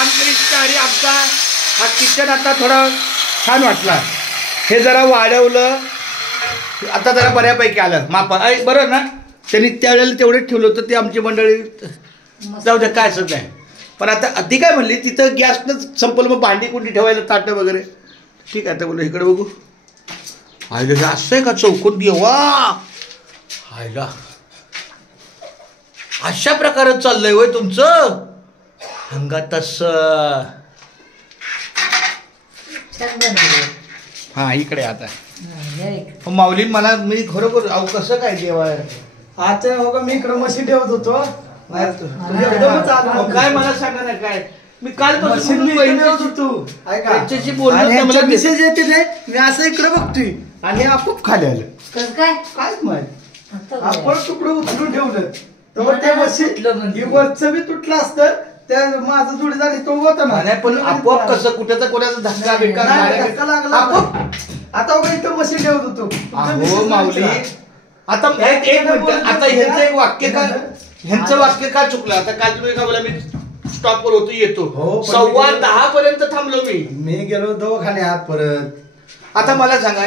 रामकृष्ण हरी. आमचा हा किचन आता थोडा छान वाटला. हे जरा वाढवलं आता जरा बऱ्यापैकी आलं मापा बरोबर ना. त्यांनी त्यावेळेला तेवढेच ठेवलं होतं ते आमची मंडळी जाऊ द्या काय असं नाही. पण आता ती काय म्हणली तिथं गॅसनंच संपलं मग भांडी कुंडी ठेवायला ताटं वगैरे ठीक आहे. आता बोलू इकडे बघू. हायला असं आहे का चौकोन देवा. हायला अशा प्रकारे चाललंय होय तुमचं हंगातस. हा इकडे आता माऊली मला मी खरोखर अहो कसं काय देवा आता हो का मी इकडं मशी ठेवत होतो. काय मला सांगा ना काय मी कालपासून त्यांच्याशी बोललो मेसेज येते नाही मी असं इकडे बघतोय आणि आपोआप खाली आलं काय काय माहित आपण तुकडं उचलून ठेवलं तर त्या मशीन वरचं बी तुटलं असतं. त्या माझं जोडीदार तो होता ना पण आपोआप कसं कुठे कोणाचा धक्का धक्का लागला आता इथं मशीन ठेवत होतो. माऊली आता एक मिनिट आता ह्यांचं एक वाक्य का ह्यांचं वाक्य का चुकलं. आता काल तुम्ही का बोला मी स्टॉपवर होतो येतो 9:15 पर्यंत थांबलो मी गेलो दवाखान्यात परत. आता मला सांगा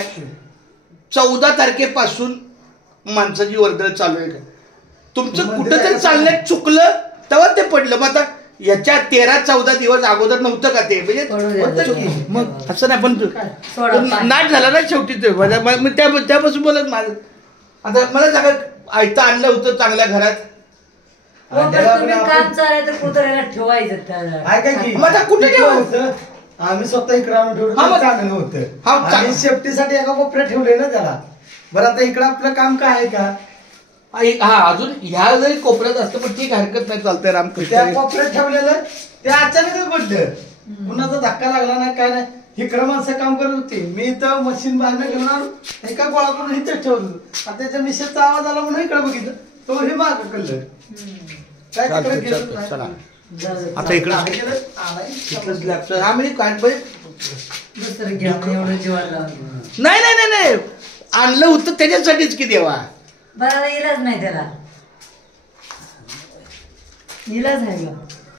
14 तारखेपासून माणसाची वर्दळ चालू आहे का तुमचं कुठंतरी चालण्यात चुकलं तेव्हा ते पडलं. मग आता याच्या 13-14 दिवस अगोदर नव्हतं का ते म्हणजे मग असं नाही पण नाट झाला ना शेवटी ते त्यापासून बोलत माझं. आता मला सांगा आयतं आणलं होतं चांगल्या घरात काम चालाय तर कुठं ठेवायचं कुठे ठेवायचं. आम्ही स्वतः इकडे आणून ठेवलं चांगलं होतं आणि सेफ्टीसाठी एका कोपऱ्यात ठेवले ना त्याला. बरं आता इकडं आपलं काम काय आहे का. हा अजून ह्या जरी कोपऱ्यात असतं पण ठीक हरकत नाही चालतंय. रामकृष्ण त्या कोपऱ्यात ठेवलेलं ते अचानकच पडलं. कुणाचा धक्का लागला नाही काय नाही. इकडं माणसं काम करत होती मी इथं मशीन बाहेर घेऊन आलो एका गोळा करून इथंच ठेवलं. आता त्याच्या मिशेसचा आवाज आला म्हणून इकडे बघितलं तो हे माग कळलं काय चला आता इकडं आम्ही काय नाही नाही नाही आणलं होतं त्याच्यासाठीच की देवा. बरं इलाज नाही त्याला इलाज आहे